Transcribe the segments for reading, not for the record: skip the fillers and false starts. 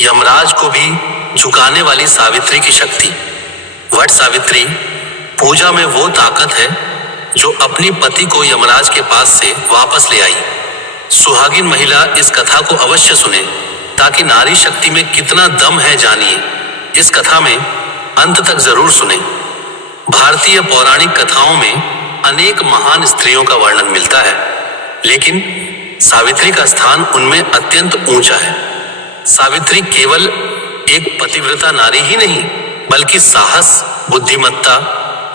यमराज को भी झुकाने वाली सावित्री की शक्ति। वट सावित्री पूजा में वो ताकत है जो अपनी पति को यमराज के पास से वापस ले आई। सुहागिन महिला इस कथा को अवश्य सुने ताकि नारी शक्ति में कितना दम है जानिए। इस कथा में अंत तक जरूर सुने। भारतीय पौराणिक कथाओं में अनेक महान स्त्रियों का वर्णन मिलता है, लेकिन सावित्री का स्थान उनमें अत्यंत ऊंचा है। सावित्री केवल एक पतिव्रता नारी ही नहीं, बल्कि साहस, बुद्धिमत्ता,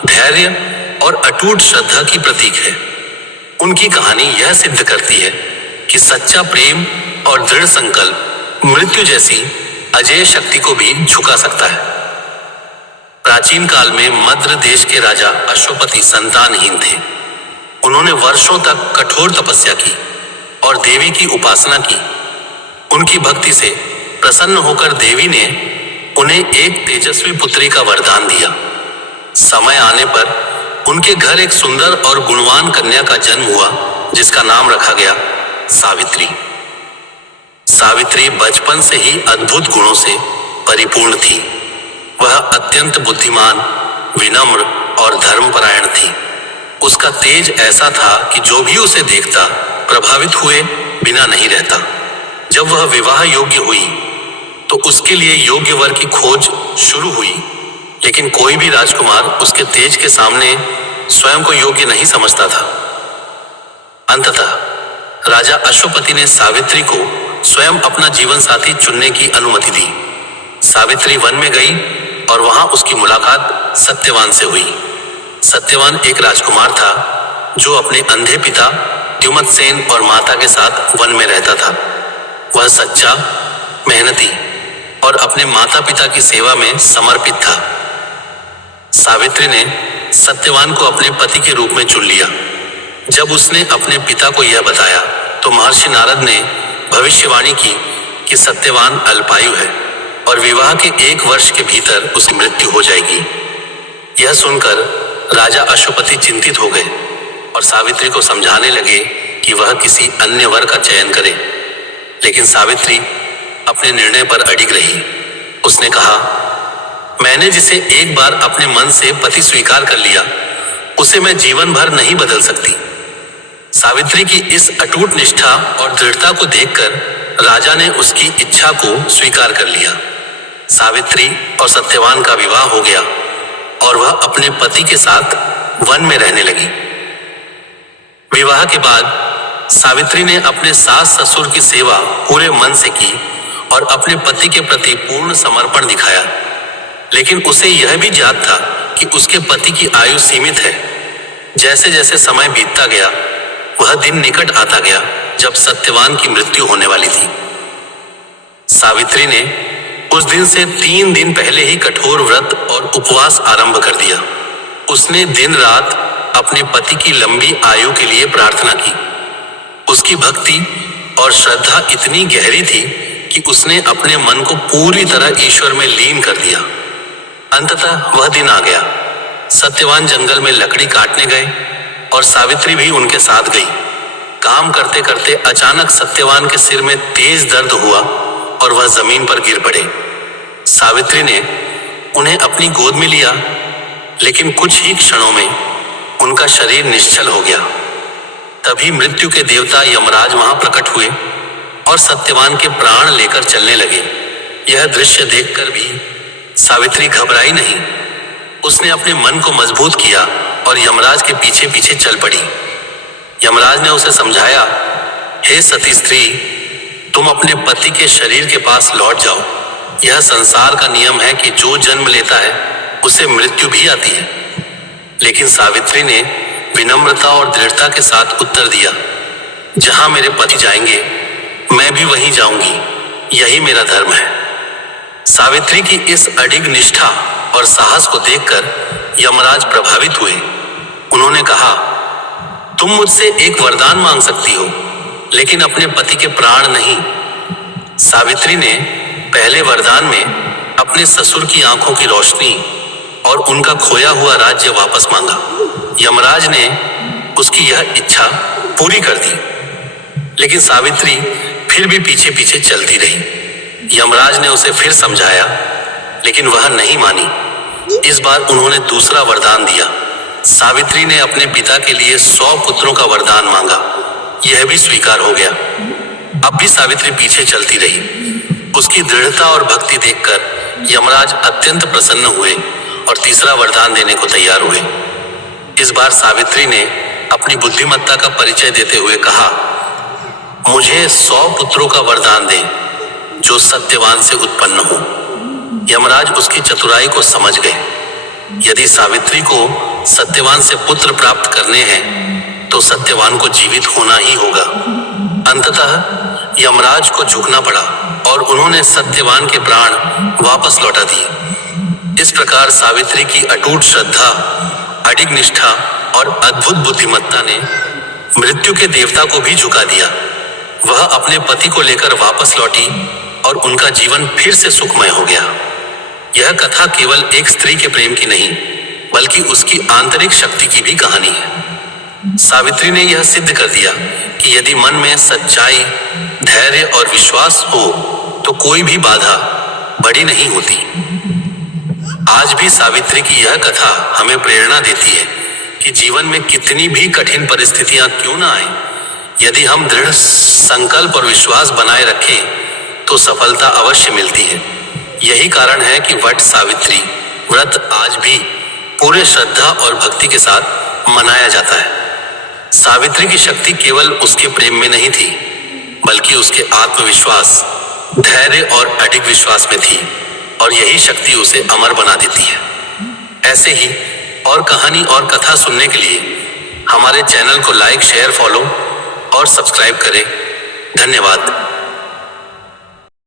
धैर्य और अटूट श्रद्धा की प्रतीक है। उनकी कहानी यह सिद्ध करती है कि सच्चा प्रेम और दृढ़ संकल्प मृत्यु जैसी अजेय शक्ति को भी झुका सकता है। प्राचीन काल में मद्र देश के राजा अश्वपति संतानहीन थे। उन्होंने वर्षों तक कठोर तपस्या की और देवी की उपासना की। उनकी भक्ति से प्रसन्न होकर देवी ने उन्हें एक तेजस्वी पुत्री का वरदान दिया। समय आने पर उनके घर एक सुंदर और गुणवान कन्या का जन्म हुआ, जिसका नाम रखा गया सावित्री। सावित्री बचपन से ही अद्भुत गुणों से परिपूर्ण थी। वह अत्यंत बुद्धिमान, विनम्र और धर्मपरायण थी। उसका तेज ऐसा था कि जो भी उसे देखता प्रभावित हुए बिना नहीं रहता। जब वह विवाह योग्य हुई तो उसके लिए योग्य वर की खोज शुरू हुई, लेकिन कोई भी राजकुमार उसके तेज के सामने स्वयं को योग्य नहीं समझता था। अंततः राजा अश्वपति ने सावित्री को स्वयं अपना जीवन साथी चुनने की अनुमति दी। सावित्री वन में गई और वहां उसकी मुलाकात सत्यवान से हुई। सत्यवान एक राजकुमार था जो अपने अंधे पिता द्युमत्सेन और माता के साथ वन में रहता था। वह सच्चा, मेहनती और अपने माता पिता की सेवा में समर्पित था। सावित्री ने सत्यवान को अपने पति के रूप में चुन लिया। जब उसने अपने पिता को यह बताया तो महर्षि नारद ने भविष्यवाणी की कि सत्यवान अल्पायु है और विवाह के 1 वर्ष के भीतर उसकी मृत्यु हो जाएगी। यह सुनकर राजा अश्वपति चिंतित हो गए और सावित्री को समझाने लगे कि वह किसी अन्य वर का चयन करे, लेकिन सावित्री अपने निर्णय पर अडिग रही। उसने कहा, मैंने जिसे एक बार अपने मन से पति स्वीकार कर लिया, उसे मैं जीवन भर नहीं बदल सकती। सावित्री की इस अटूट निष्ठा और दृढ़ता को देखकर राजा ने उसकी इच्छा को स्वीकार कर लिया। सावित्री और सत्यवान का विवाह हो गया और वह अपने पति के साथ वन में रहने लगी। विवाह के बाद सावित्री ने अपने सास ससुर की सेवा पूरे मन से की और अपने पति के प्रति पूर्ण समर्पण दिखाया, लेकिन उसे यह भी याद था कि उसके पति की आयु सीमित है। जैसे जैसे समय बीतता गया, वह दिन निकट आता गया जब सत्यवान की मृत्यु होने वाली थी। सावित्री ने उस दिन से 3 दिन पहले ही कठोर व्रत और उपवास आरंभ कर दिया। उसने दिन रात अपने पति की लंबी आयु के लिए प्रार्थना की। उसकी भक्ति और श्रद्धा इतनी गहरी थी कि उसने अपने मन को पूरी तरह ईश्वर में लीन कर दिया। अंततः वह दिन आ गया। सत्यवान जंगल में लकड़ी काटने गए और सावित्री भी उनके साथ गई। काम करते करते अचानक सत्यवान के सिर में तेज दर्द हुआ और वह जमीन पर गिर पड़े। सावित्री ने उन्हें अपनी गोद में लिया, लेकिन कुछ ही क्षणों में उनका शरीर निश्चल हो गया। तभी मृत्यु के देवता यमराज वहां प्रकट हुए और सत्यवान के प्राण लेकर चलने लगे। यह दृश्य देखकर भी सावित्री घबराई नहीं। उसने अपने मन को मजबूत किया और यमराज के पीछे पीछे चल पड़ी। यमराज ने उसे समझाया, हे सती स्त्री, तुम अपने पति के शरीर के पास लौट जाओ। यह संसार का नियम है कि जो जन्म लेता है उसे मृत्यु भी आती है। लेकिन सावित्री ने विनम्रता और दृढ़ता के साथ उत्तर दिया, जहां मेरे पति जाएंगे मैं भी वहीं जाऊंगी, यही मेरा धर्म है। सावित्री की इस अडिग निष्ठा और साहस को देखकर यमराज प्रभावित हुए। उन्होंने कहा, तुम मुझसे एक वरदान मांग सकती हो, लेकिन अपने पति के प्राण नहीं। सावित्री ने पहले वरदान में अपने ससुर की आंखों की रोशनी और उनका खोया हुआ राज्य वापस मांगा। यमराज ने उसकी यह इच्छा पूरी कर दी, लेकिन सावित्री फिर भी पीछे पीछे चलती रही। यमराज ने उसे फिर समझाया, लेकिन वह नहीं मानी। इस बार उन्होंने दूसरा वरदान दिया। सावित्री ने अपने पिता के लिए 100 पुत्रों का वरदान मांगा। यह भी स्वीकार हो गया। अब भी सावित्री पीछे चलती रही। उसकी दृढ़ता और भक्ति देखकर यमराज अत्यंत प्रसन्न हुए और तीसरा वरदान देने को तैयार हुए। इस बार सावित्री ने अपनी बुद्धिमत्ता का परिचय देते हुए कहा, मुझे 100 पुत्रों का वरदान दे जो सत्यवान से उत्पन्न हो। यमराज उसकी चतुराई को समझ गए। यदि सावित्री को सत्यवान से पुत्र प्राप्त करने हैं तो सत्यवान को जीवित होना ही होगा। अंततः यमराज को झुकना पड़ा और उन्होंने सत्यवान के प्राण वापस लौटा दिए। इस प्रकार सावित्री की अटूट श्रद्धा, अडिग निष्ठा और अद्भुत बुद्धिमत्ता ने मृत्यु के देवता को भी झुका दिया। वह अपने पति को लेकर वापस लौटी और उनका जीवन फिर से सुखमय हो गया। यह कथा केवल एक स्त्री के प्रेम की नहीं, बल्कि उसकी आंतरिक शक्ति की भी कहानी है। सावित्री ने यह सिद्ध कर दिया कि यदि मन में सच्चाई, धैर्य और विश्वास हो तो कोई भी बाधा बड़ी नहीं होती। आज भी सावित्री की यह कथा हमें प्रेरणा देती है कि जीवन में कितनी भी कठिन परिस्थितियां क्यों ना आए, यदि हम दृढ़ संकल्प और विश्वास बनाए रखें तो सफलता अवश्य मिलती है। यही कारण है कि वट सावित्री व्रत आज भी पूरे श्रद्धा और भक्ति के साथ मनाया जाता है। सावित्री की शक्ति केवल उसके प्रेम में नहीं थी, बल्कि उसके आत्मविश्वास, धैर्य और अडिग विश्वास में थी, और यही शक्ति उसे अमर बना देती है। ऐसे ही और कहानी और कथा सुनने के लिए हमारे चैनल को लाइक, शेयर, फॉलो और सब्सक्राइब करें। धन्यवाद।